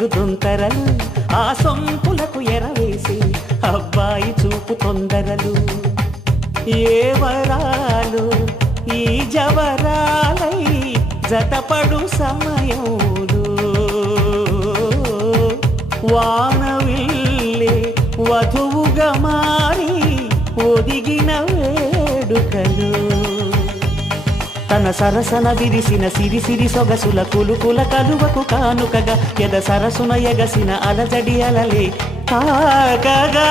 సిగ్గుతుంతరలు ఆ సొంపులకు ఎరవేసి అబ్బాయి చూపు తొందరలు ఏ వరాలు ఈ జవరాలై జతపడు సమయంలో వానవిల్లే వధువుగా మారి ఒదిగిన వేడుకలు తన సరసన విరిసిన సిరిసిరి సొగసుల కులుకుల కలువకు కానుకగా ఎద సరసున ఎగసిన అలజడి అలలే తాకగా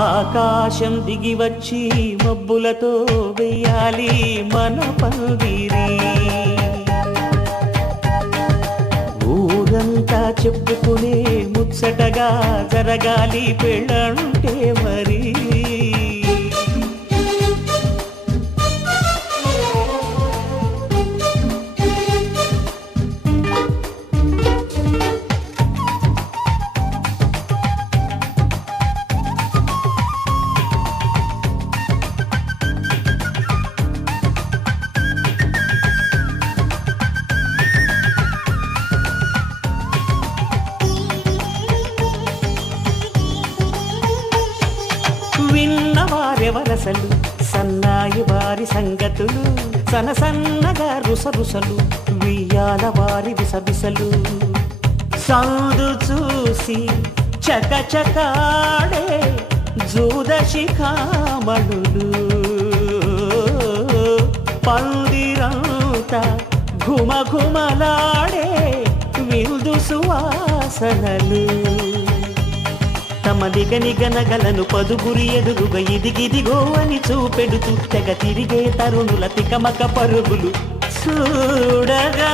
ఆకాశం దిగి వచ్చి మబ్బులతో వెయ్యాలి మన పందిరి ఊరంతా చెప్పుకునే ముచ్చటగా జరగాలి పెళ్ళంటే మరి విన్నవారెవరసలు సన్నాయి వారి సంగతులు సనసన్నగా రుసరుసలు వియ్యాల వారి విసబిసలు సౌదు చూసి చకచకాడే జూదశిఖామణులు పందిరంతా ఘుమఘుమలాడే విందు సువాసనలు తమ నిగనిగనగలను పదుగురి ఎదురుగా ఇదిగిదిగో అని చూపెడుతూ తెగ తిరిగే తరుణుల తికమక పరుగులు చూడగా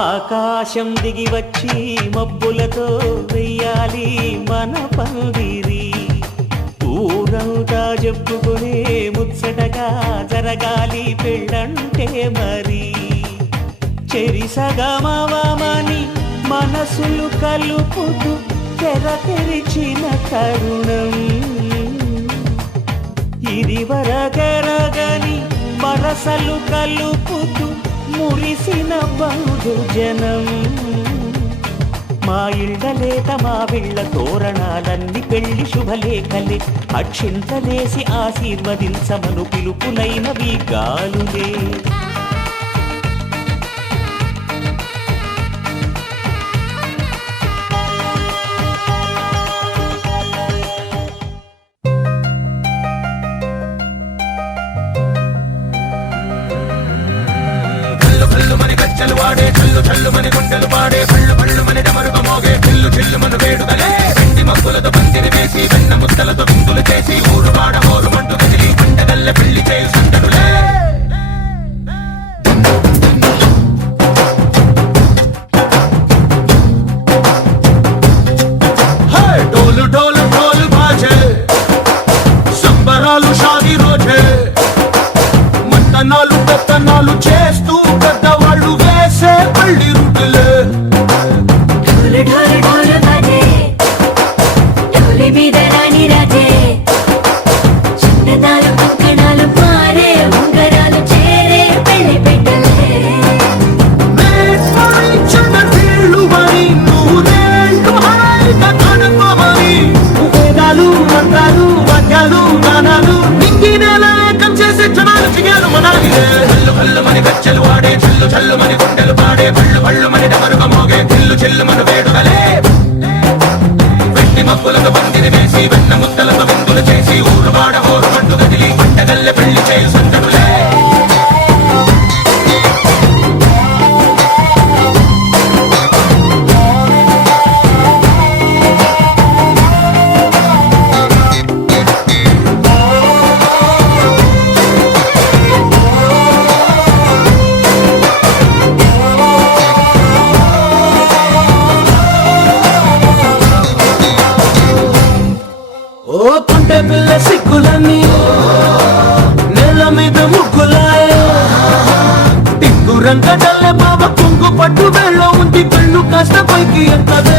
ఆకాశం దిగి వచ్చి మబ్బులతో వెయ్యాలి మన పందిరి ఊరంతా చెప్పుకునే ముచ్చటగా జరగాలి పెళ్ళంటే మరి చెరిసగమవమని మనసులు కలుపుతూ తెర తెరిచిన తరుణం ఇది వరగరగని వరసలు కలుపుతూ మురిసిన బంధుజనం మా ఇళ్ళలేత మా వీళ్ళ తోరణాలన్నీ పెళ్లి శుభలేఖలే అక్షింతలేసి ఆశీర్వదించమను పిలుపులైనవి గాలులే గజ్జలు వాడే చల్లు చల్లు మని గుండెలు పాడే పళ్ళు పళ్ళు మని డమరుగ మోగే చిల్లు చిల్లు మన వేడుదలే వెండి మబ్బులతో పందిరి వేసి వెన్న ముద్దలతో విందులు చేసి ఊరు వాడ ఊరు మంటు కదిలి పంటగల్లె పెళ్లి చేయు సందడులే డోలు డోలు డోలు బాజే సంబరాలు షాదీ రోజే మట్టనాలు పెత్తనాలు చేస్తూ పెద్దవాళ్ళు వేసే పల్లి రుటులే ఢోలు ఢోలు ఢోలు బాజే ఢోలి మీద రాణి రాజే చిన్నదాలు కంకణాలు పారే ఉంగరాలు చేరే పెళ్లి పెట్టలే చిన్న వీళ్ళు మరి నూరేళ్ళు హాయిగా కనుకోమని వేదాలు మంత్రాలు వాద్యాలు గానాలు నింగినేల ఏకం చేసే జనాలు చిగాలు మనాలిలే కళ్ళు కళ్ళు మని గజ్జలు వాడే చల్లు చల్లు మని గుండెలు పాడే పళ్ళు పళ్ళు మని డమరుగ మోగే చిల్లు చిల్లు మన వేడుదలే వెండి మబ్బులతో పందిరి వేసి వెన్న ముద్దలతో విందులు చేసి ఊరు వాడ ఊరు మంటు కదిలి పంటగల్లె పెళ్లి చేయు సందడులే పిల్ల సిక్కులన్నీ రంగడల్లే బావ కొంగు పట్టు వేళ్ళ ఉంది కళ్ళు కాస్త పైకి ఎత్తదే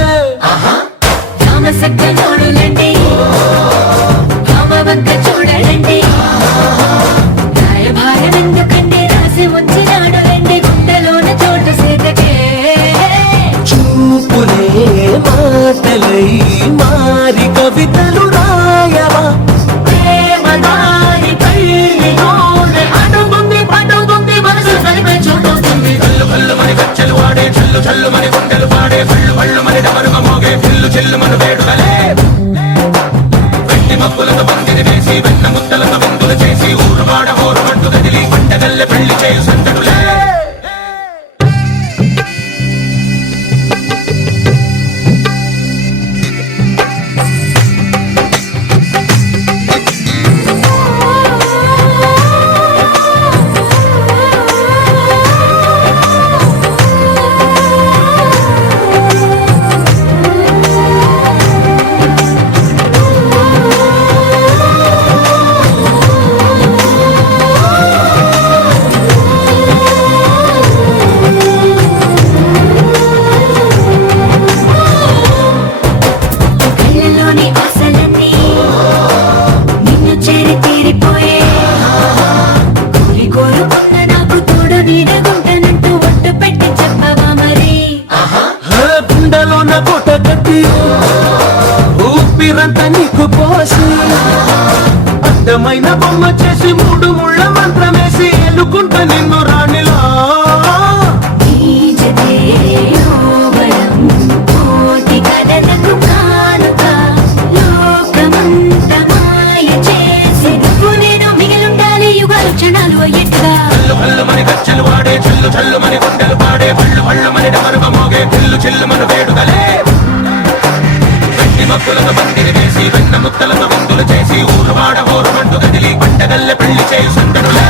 కామసక్క నోడులండి కామవంక చూడలండి రాయభారం ఎందుకండి రాసి వచ్చినాడు రండి గుండెలోన చోటు సేదకే చూపులే మాటలై మారి కవితలు రాయవా ప్రేమదారి కళ్ళలోనే అడుగుంది పడుగుంది మనసు కలిపే చూడుతుంది కళ్ళు కళ్ళు మని గచ్చలు వాడే చల్లు చల్లు మని గుండెలు పాడే కళ్ళు కళ్ళు మని డమరుగ మోగే చిల్లు చిల్లు మన వేడుకలే వెండి మబ్బులతో పందిరి వేసి వెన్న ముద్దలతో విందులు చేసి ఊరువాడ ఊరు మట్టు కదిలి పంటగల్లె పెళ్లి చేయు సందడులే ఊపిరంతా నీకు పోసి అడ్డమైన బొమ్మ చేసి మూడు ముళ్ళ మంత్రమేసి ఎలుకుంట నిన్ను రాణిలా గచ్చలు వాడే చెల్లు చల్లు మని గుండెలు పాడే పళ్ళు పళ్ళు మని డమరుగ మోగే చిల్లు చిల్లు మన వేడుకలే వెండి మబ్బులతో పందిరి వేసి వెన్న ముద్దలతో విందులు చేసి ఊరువాడ ఊరు మట్టు కదిలి పంటగల్లె పెళ్లి చేయు సందడులే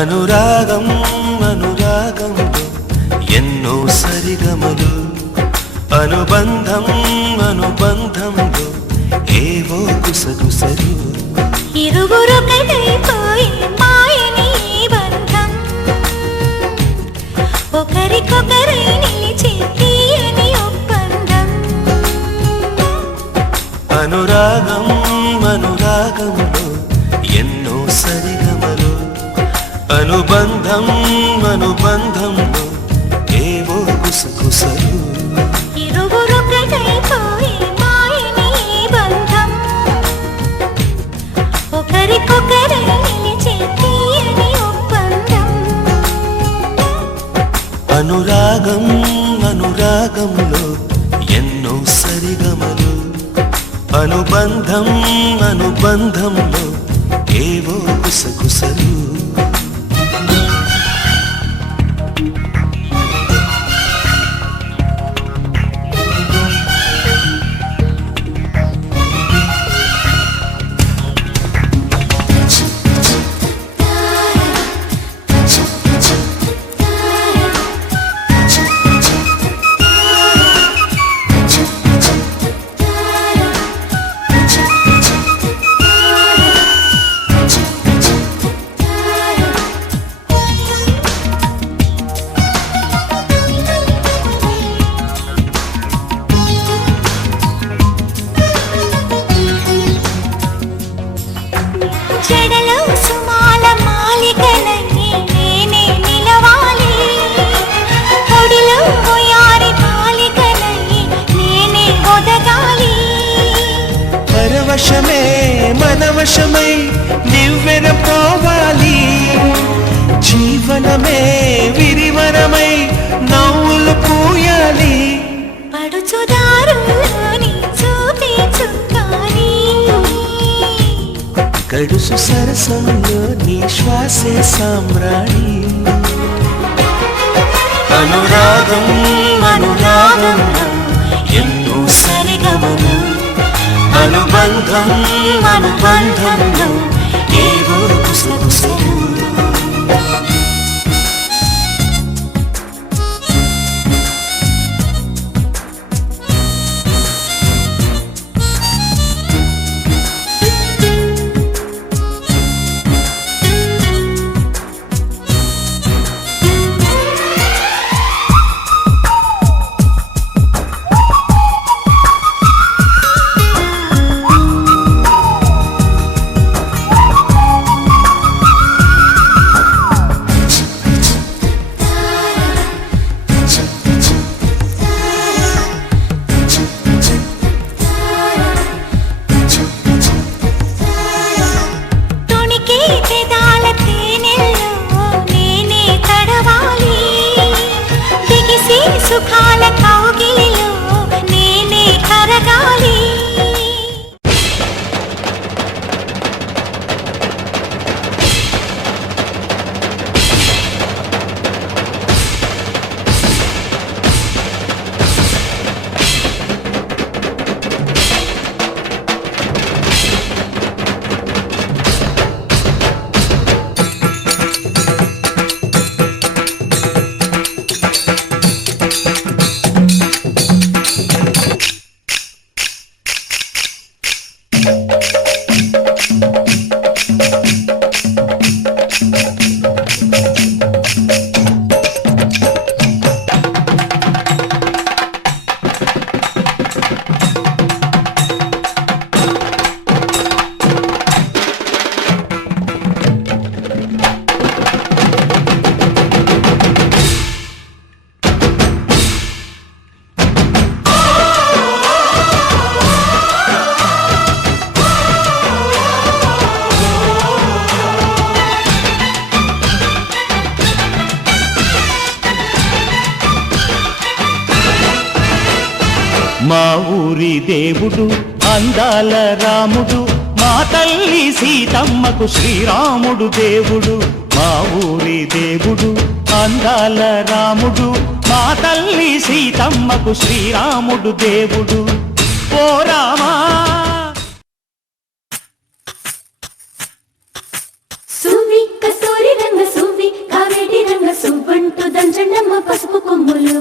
అనురాగం అనురాగంలో ఎన్నో సరిగమలు అనుబంధం అనుబంధంలో ఏవో గుసగుసలు ఇరువురొకటైపోయి మాయని బంధం ఒకరికొకరై నిలిచి తీయని ఒప్పందం అనురాగం అనురాగంలో ఎన్నో సరిగమలు అనుబంధం అనుబంధంలో ఏవో గుసగుసలు ఇరువురొకటైపోయి మాయని బంధం ఒకరికొకరై నిలిచి తీయని ఒప్పందం అనురాగం అనురాగంలో ఎన్నో సరిగమలు అనుబంధం అనుబంధంలో ఏవో గుసగుసలు జీవనమే విరివరమై నవ్వులు పూయాలి పడుచుదారులోని చూపి చుక్కాని గడుసు సరసంలో నీ శ్వాసే సామ్రాణి అనురాగం అనురాగంలో ఎన్నో సరిగమలు అనుబంధం అనుబంధంలో ఏవో గుసగుసలు సుఖాల కౌగిలిలో నేనే కరగాలి మా ఊరి దేవుడు అందాల రాముడు మా తల్లి సీతమ్మకు శ్రీరాముడు దేవుడు మా ఊరి దేవుడు అందాల రాముడు మా తల్లి సీతమ్మకు శ్రీరాముడు దేవుడు ఓ రామా సువి కస్తూరి రంగ సువి కావేటి రంగ సువ్వంటూ దంచండమ్మ పసుపు కొమ్ములు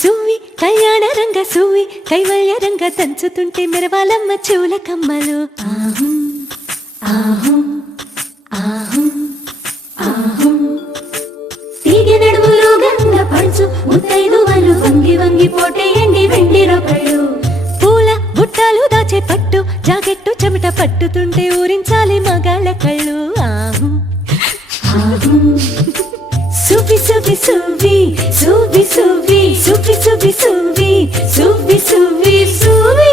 సువి కళ్యాణ రంగ సువి కైవల్య రంగ దంచుతుంటే మెరవాలమ్మ చెవుల కమ్మలు ఆహుం ఆహుం ఆహుం ఆహుం తీగె నడుములు గంగ పడుచు ముత్తైదువలు వంగి వంగి పోటేయండి వెండి రొకళ్ళు పూల బుట్టాలు దాచే పట్టు జాకెట్టు చెమట పట్టుతుంటే ఊరించాలి మగాళ్ళ కళ్ళు ఆహు ఆహుం సువి సువి సువి సువి సువి సువి సువి సువి సువి సువి సువి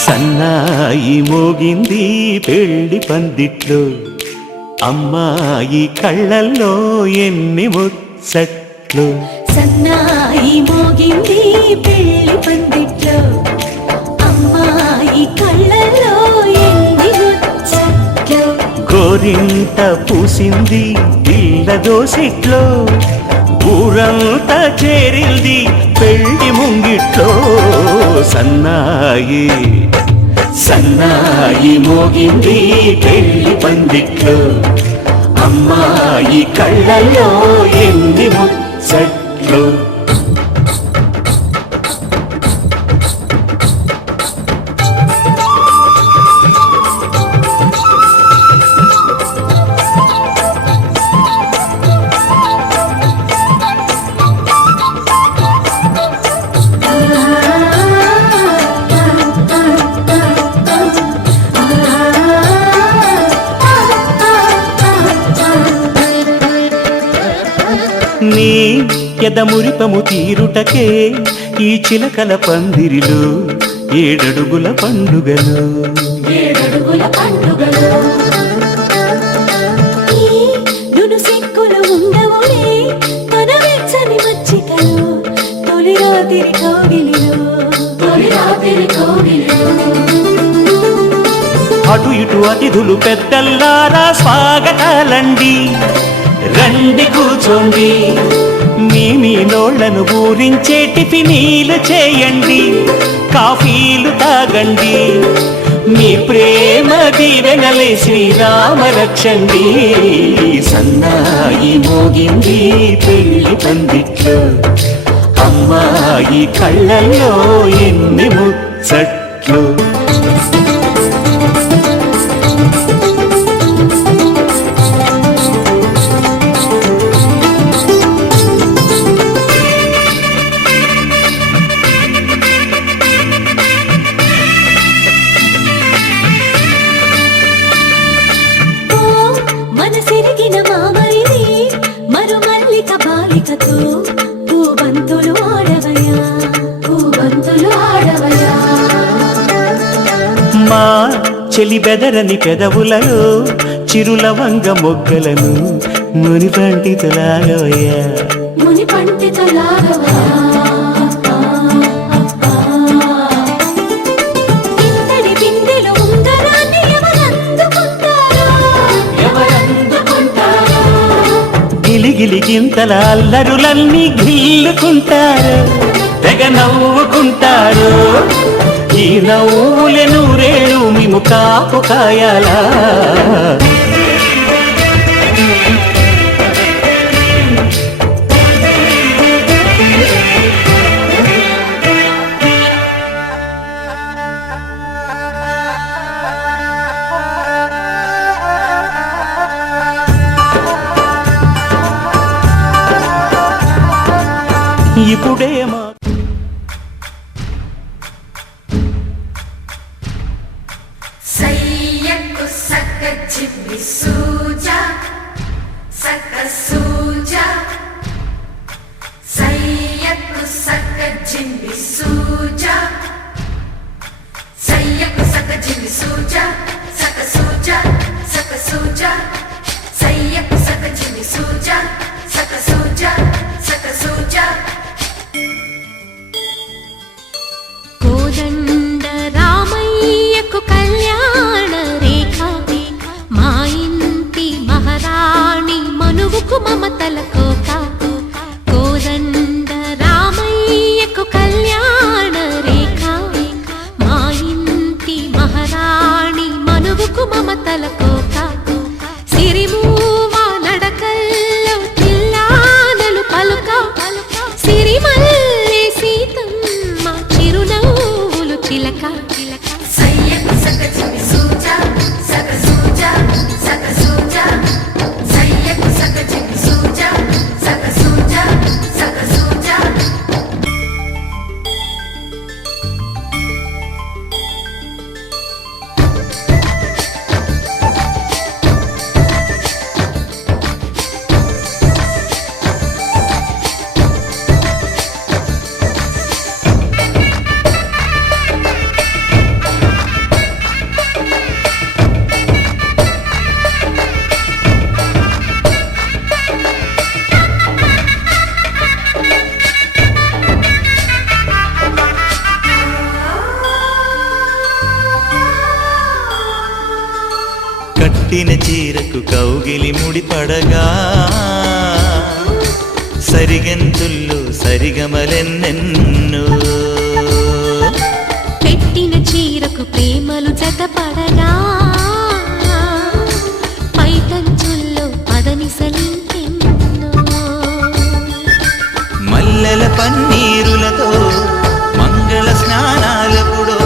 సన్నాయి మోగింది పెళ్లి పందిట్లో అమ్మాయి కళ్ళల్లో ఎన్ని ముచ్చట్లు సన్నాయి మోగింది పెళ్లి పందిట్లో అమ్మాయి కళ్ళలో ఎన్ని ముచ్చట్లు గోరింట పూసింది పిల్ల దోసిట్లో ఊరంతా చేరింది పెళ్లి ముంగిట్లో సన్నాయి సన్నాయి మోగింది పెళ్లి పందిట్లో అమ్మాయి కళ్ళల్లో ఎన్ని ముచ్చట్లు నీ ఎదమురిపము తీరుటకే ఈ చిలకల పందిరిలో ఏడడుగుల పండుగలు ఏడడుగుల పండుగలు ఈ నును సిక్కులు ఉండవులే తన వెచ్చని మచ్చికలు తొలి రాత్రి కౌగిలిలో తొలి రాత్రి కోగిలిలో అటు ఇటు అతిథులు పెద్దల్లారా స్వాగతాలండి రండి కూర్చోండి మీ నోళ్లను ఊరించే టిఫినీలు చేయండి కాఫీలు తాగండి మీ ప్రేమ దీవెనలే శ్రీరామ రక్షండి సన్నాయి మోగింది పెళ్లి పందిట్లో అమ్మాయి కళ్ళల్లో ఎన్ని ముచ్చట్లు ఓ మనసిరిగిన మామరిది మరుమల్లిక బాలికతో పూబంతులు ఆడవయా పూబంతులు ఆడవయా మా చెలి బెదరని పెదవులలో చిరులవంగ మొగ్గలను మునిపంటితలాగవయ్యా ముని పండితులాగవయా ఇంతటి బిందెలో ఉంగరాన్ని ఎవరందుకుంటారో ఎవరందుకుంటారో గిలిగిలి గింతల అల్లరులన్నీ గిల్లుకుంటారు తెగ నవ్వుకుంటారు ఈ నవ్వులే నూరేళ్ళు మేము కాపు కాయాలా ఇప్పుడే మా సయ్యకు సక్క చిబ్బి సూజా సక్క సూజా సయ్యకు సక్క జింబి సూజా సయ్యకు సక్క జింబి సూజా సక్క సూజా సక్క సూజా సయ్యకు సక్క జింబి సూజా సక్క సూజా సక్క సూజా కోదండ రామయ్యకు కళ్యాణ రేఖ మా ఇంటి మహారాణి మనువుకు మమతల కోక కోదండ రామయ్యకు కళ్యాణ రేఖ మా ఇంటి మహారాణి మనువుకు మమతల కోక సిరిమూవ నడకల్లో తిల్లానలు పలుక సిరిమల్లె సీతమ్మ చిరునవ్వులు చిలక సయ్యకు సక్క జింబి సూజా సక్క సూజా సక్క సూజా సయ్యకు సక్క జింబి సూజా సక్క సూజా సక్క సూజా కట్టిన చీరకు కౌగిలి ముడిపడగా సరిగంతుల్లో సరిగమలెన్నెన్నో పెట్టిన చీరకు ప్రేమలు జతపడగా పైకంచుల్లో పదనిసలింకెన్నో మల్లెల పన్నీరులతో మంగళ స్నానాలెప్పుడో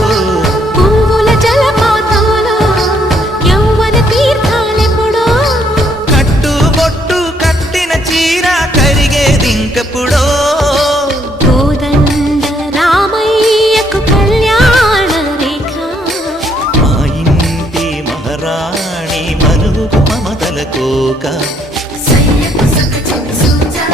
పువ్వుల జలపాతంలో యౌవన తీర్థాలెప్పుడో కట్టుబొట్టు కట్టిన చీర కరిగేదింకప్పుడో కోదండ రామయ్యకు కళ్యాణ రేఖ మా ఇంటి మహారాణి మనువుకు మమతల కోక సయ్యకు సక్క జింబి సూజా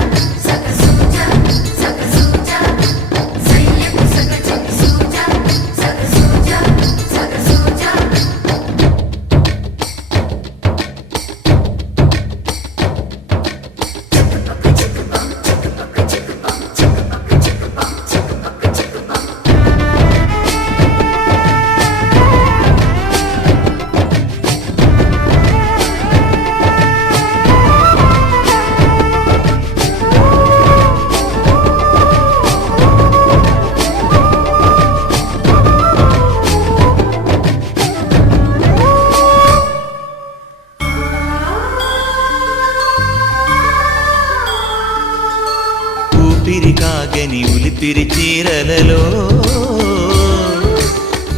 ఊపిరి కాగని ఉలిపిరి చీరలలో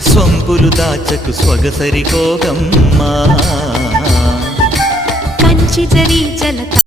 సొంపులు దాచకు స్వగసరి కోగమ్మా కంచి జరి జలత